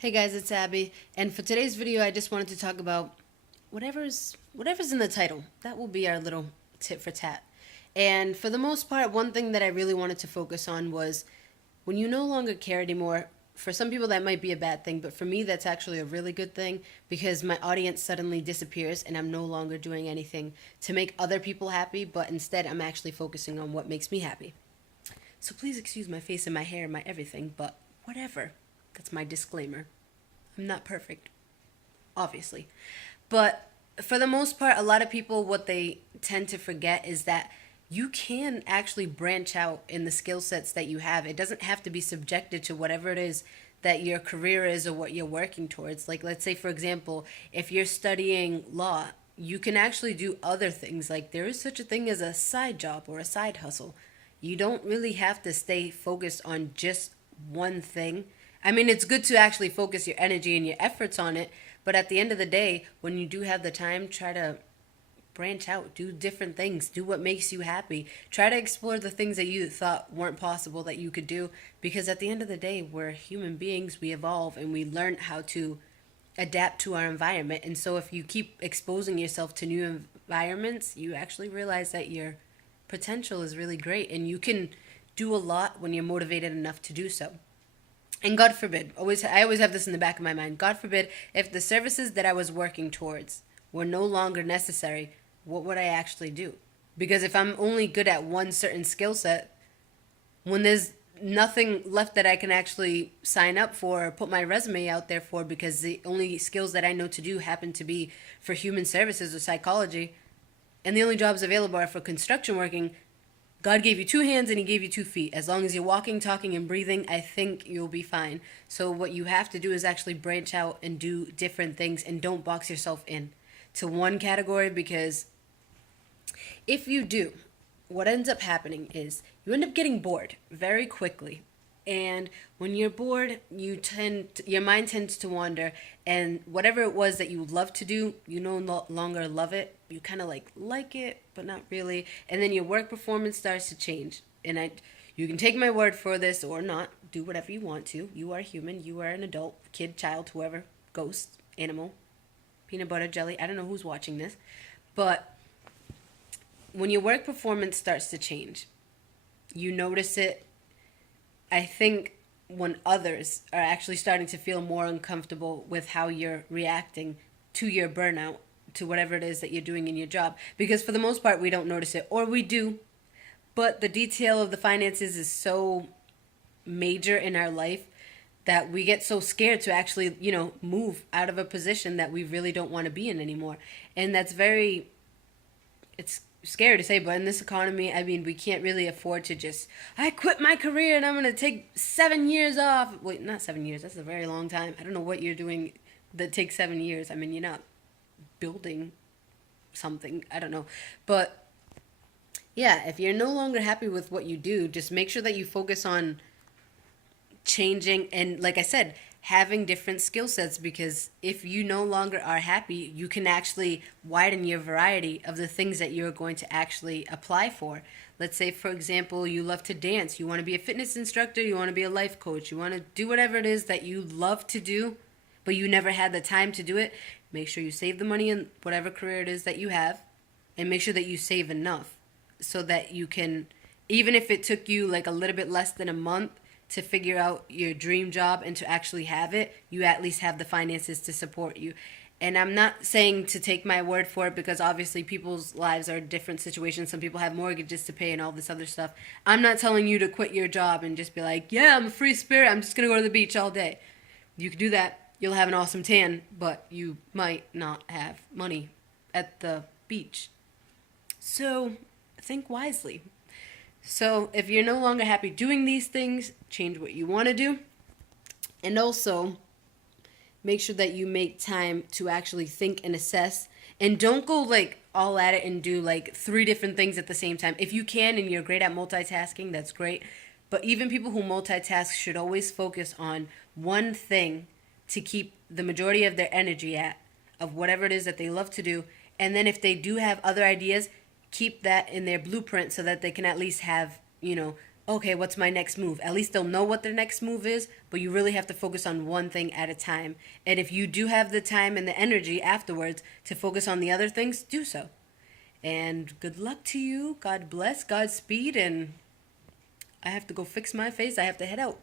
Hey guys, it's Abby, and for today's video, I just wanted to talk about whatever's in the title. That will be our little tit for tat. And for the most part, one thing that I really wanted to focus on was when you no longer care anymore. For some people, that might be a bad thing, but for me, that's actually a really good thing because my audience suddenly disappears and I'm no longer doing anything to make other people happy, but instead, I'm actually focusing on what makes me happy. So please excuse my face and my hair and my everything, but whatever. That's my disclaimer. I'm not perfect, obviously. But for the most part, a lot of people, what they tend to forget is that you can actually branch out in the skill sets that you have. It doesn't have to be subjected to whatever it is that your career is or what you're working towards. Like, let's say, for example, if you're studying law, you can actually do other things. Like, there is such a thing as a side job or a side hustle. You don't really have to stay focused on just one thing. I mean, it's good to actually focus your energy and your efforts on it, but at the end of the day, when you do have the time, try to branch out, do different things, do what makes you happy. Try to explore the things that you thought weren't possible that you could do, because at the end of the day, we're human beings, we evolve, and we learn how to adapt to our environment. And so if you keep exposing yourself to new environments, you actually realize that your potential is really great and you can do a lot when you're motivated enough to do so. And God forbid, I always have this in the back of my mind. God forbid, if the services that I was working towards were no longer necessary, what would I actually do? Because if I'm only good at one certain skill set, when there's nothing left that I can actually sign up for or put my resume out there for, because the only skills that I know to do happen to be for human services or psychology, and the only jobs available are for construction working, God gave you two hands and he gave you 2 feet. As long as you're walking, talking, and breathing, I think you'll be fine. So what you have to do is actually branch out and do different things and don't box yourself in to one category, because if you do, what ends up happening is you end up getting bored very quickly. And when you're bored, your mind tends to wander, and whatever it was that you love to do, you no longer love it. You kind of like it, but not really. And then your work performance starts to change. And you can take my word for this or not. Do whatever you want to. You are human. You are an adult, kid, child, whoever, ghost, animal, peanut butter, jelly. I don't know who's watching this, but when your work performance starts to change, you notice it, I think, when others are actually starting to feel more uncomfortable with how you're reacting to your burnout, to whatever it is that you're doing in your job. Because for the most part, we don't notice it, or we do, but the detail of the finances is so major in our life that we get so scared to actually, move out of a position that we really don't want to be in anymore. And that's it's scary to say, but in this economy, I mean, we can't really afford to just, I quit my career and I'm going to take 7 years off. Wait, not 7 years. That's a very long time. I don't know what you're doing that takes 7 years. I mean, you're not building something. I don't know. But yeah, if you're no longer happy with what you do, just make sure that you focus on changing and, like I said, having different skill sets, because if you no longer are happy, you can actually widen your variety of the things that you're going to actually apply for. Let's say, for example, you love to dance, you want to be a fitness instructor, you want to be a life coach, you want to do whatever it is that you love to do, but you never had the time to do it. Make sure you save the money in whatever career it is that you have, and make sure that you save enough so that you can, even if it took you like a little bit less than a month to figure out your dream job and to actually have it, you at least have the finances to support you. And I'm not saying to take my word for it, because obviously people's lives are different situations. Some people have mortgages to pay and all this other stuff. I'm not telling you to quit your job and just be like, yeah, I'm a free spirit, I'm just going to go to the beach all day. You can do that. You'll have an awesome tan, but you might not have money at the beach. So think wisely. So if you're no longer happy doing these things, change what you want to do. And also make sure that you make time to actually think and assess. And don't go like all at it and do like 3 different things at the same time. If you can and you're great at multitasking, that's great. But even people who multitask should always focus on one thing to keep the majority of their energy at, of whatever it is that they love to do. And then if they do have other ideas, keep that in their blueprint so that they can at least have, okay, what's my next move? At least they'll know what their next move is, but you really have to focus on one thing at a time. And if you do have the time and the energy afterwards to focus on the other things, do so. And good luck to you. God bless, Godspeed, and I have to go fix my face. I have to head out.